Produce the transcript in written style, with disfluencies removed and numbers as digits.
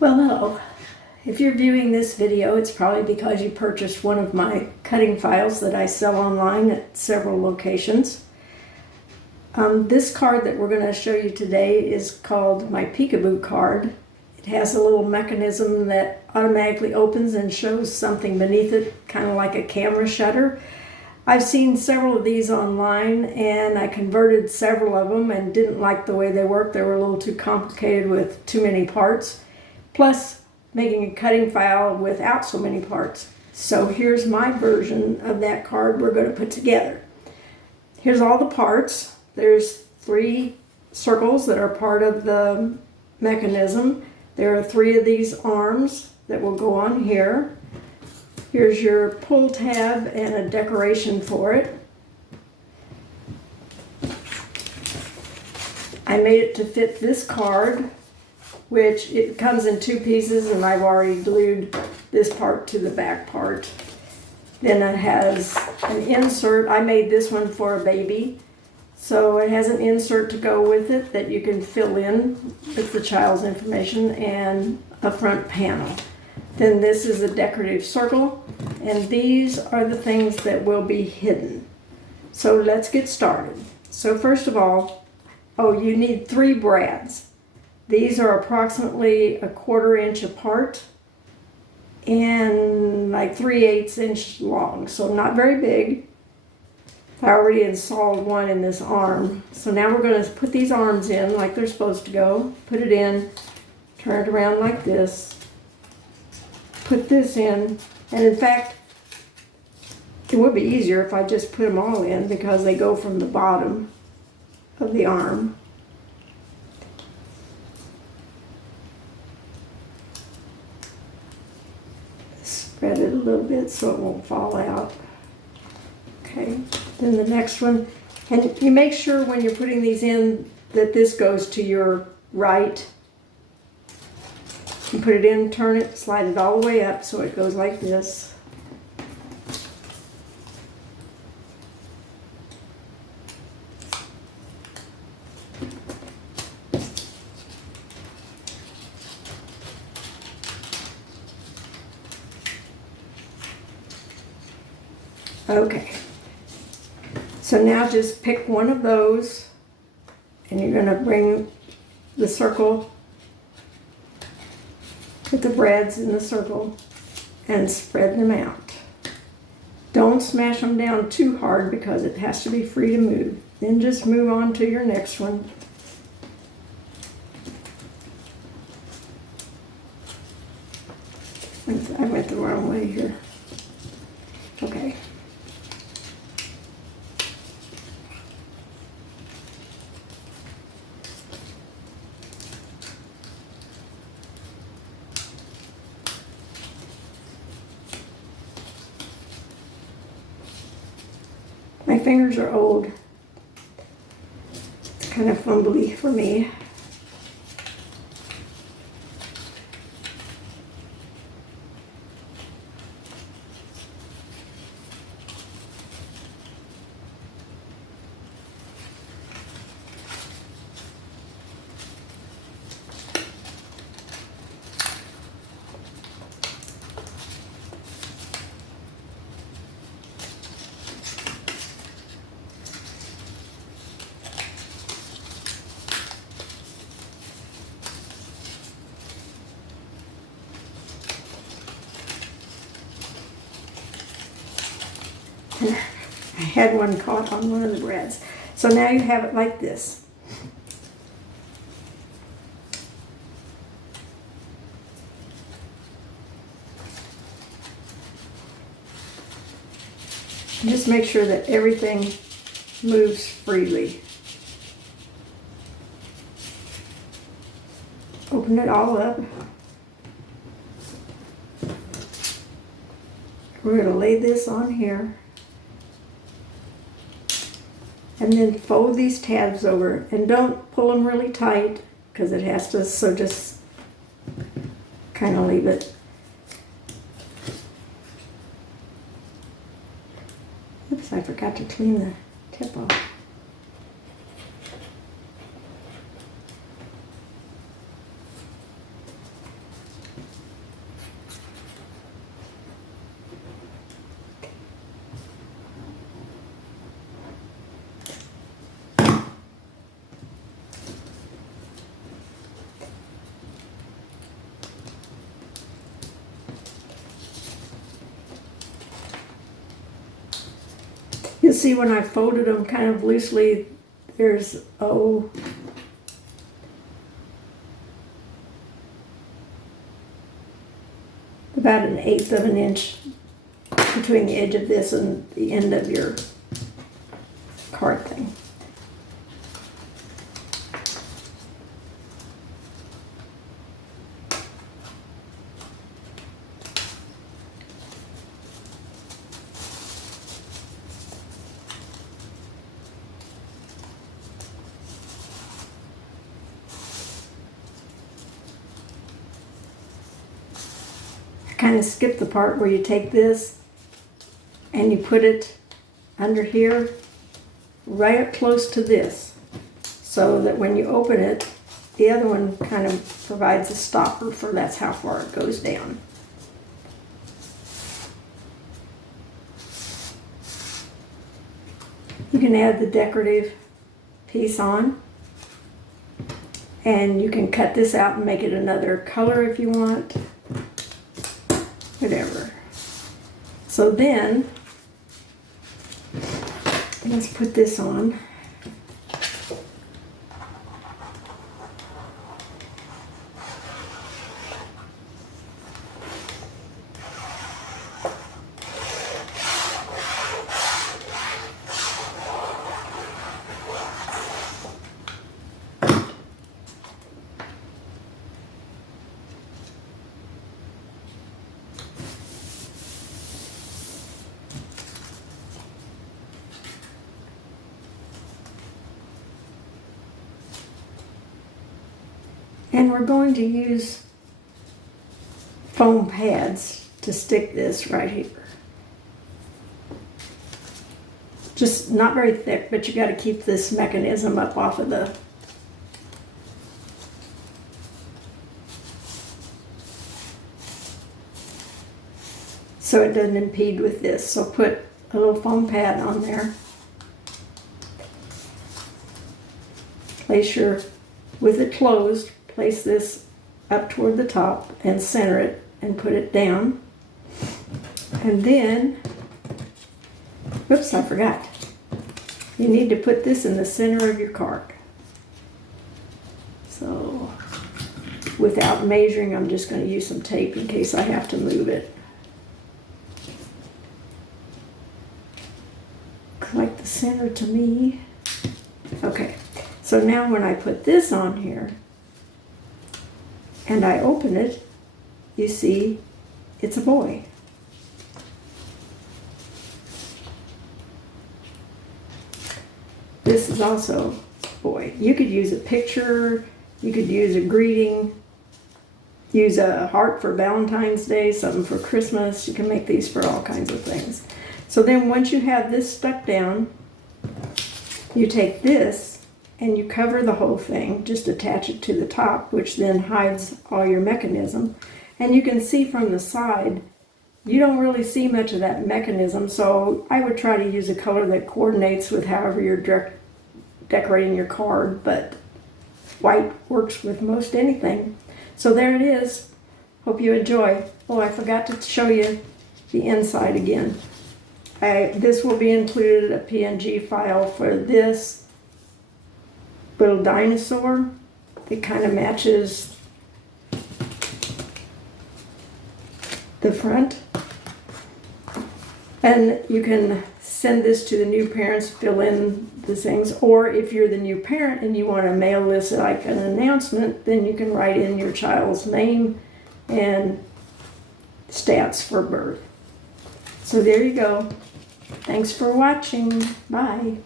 Well, hello. If you're viewing this video, it's probably because you purchased one of my cutting files that I sell online at several locations. This card that we're going to show you today is called my PeekABoo card. It has a little mechanism that automatically opens and shows something beneath it, kind of like a camera shutter. I've seen several of these online and I converted several of them and didn't like the way they worked. They were a little too complicated with too many parts. Plus, making a cutting file without so many parts. So here's my version of that card we're going to put together. Here's all the parts. There's 3 circles that are part of the mechanism. There are 3 of these arms that will go on here. Here's your pull tab and a decoration for it. I made it to fit this card, which it comes in 2 pieces, and I've already glued this part to the back part. Then it has an insert. I made this one for a baby, so it has an insert to go with it that you can fill in with the child's information and a front panel. Then this is a decorative circle, and these are the things that will be hidden. So let's get started. So first of all, you need 3 brads. These are approximately a 1/4 inch apart and like 3/8 inch long, so not very big. I already installed one in this arm. So now we're going to put these arms in like they're supposed to go. Put it in, turn it around like this, put this in, and in fact, it would be easier if I just put them all in because they go from the bottom of the arm. Spread it a little bit so it won't fall out. Okay, then the next one, and you make sure when you're putting these in that this goes to your right. You put it in, turn it, slide it all the way up so it goes like this. Okay, so now just pick one of those and you're going to bring the circle, put the brads in the circle and spread them out. Don't smash them down too hard because it has to be free to move. Then just move on to your next one. I went the wrong way here. Okay. My fingers are old. It's kind of fumbly for me. I had one caught on one of the brads. So now you have it like this. Just make sure that everything moves freely. Open it all up. We're going to lay this on here. And then fold these tabs over, and don't pull them really tight because it has to, so just kind of leave it. Oops, I forgot to clean the tip off. You'll see when I folded them kind of loosely, there's, about an 1/8 of an inch between the edge of this and the end of your card thing. Kind of skip the part where you take this and you put it under here right up close to this, so that when you open it, the other one kind of provides a stopper for that's how far it goes down. You can add the decorative piece on, and you can cut this out and make it another color if you want. Whatever. So then, let's put this on. And we're going to use foam pads to stick this right here. Just not very thick, but you got to keep this mechanism up off of the so it doesn't impede with this. So put a little foam pad on there. Place your, with it closed, place this up toward the top and center it and put it down. And then, whoops, I forgot. You need to put this in the center of your card. So, without measuring, I'm just going to use some tape in case I have to move it. Looks like the center to me. Okay, so now when I put this on here, and I open it, you see it's a boy. This is also a boy. You could use a picture, you could use a greeting, use a heart for Valentine's Day, something for Christmas. You can make these for all kinds of things. So then once you have this stuck down, you take this and you cover the whole thing, just attach it to the top, which then hides all your mechanism. And you can see from the side, you don't really see much of that mechanism, so I would try to use a color that coordinates with however you're decorating your card, but white works with most anything. So there it is. Hope you enjoy. Oh, I forgot to show you the inside again. This will be included a PNG file for this little dinosaur. It kind of matches the front. And you can send this to the new parents, fill in the things, or if you're the new parent and you want to mail this like an announcement, then you can write in your child's name and stats for birth. So there you go. Thanks for watching. Bye.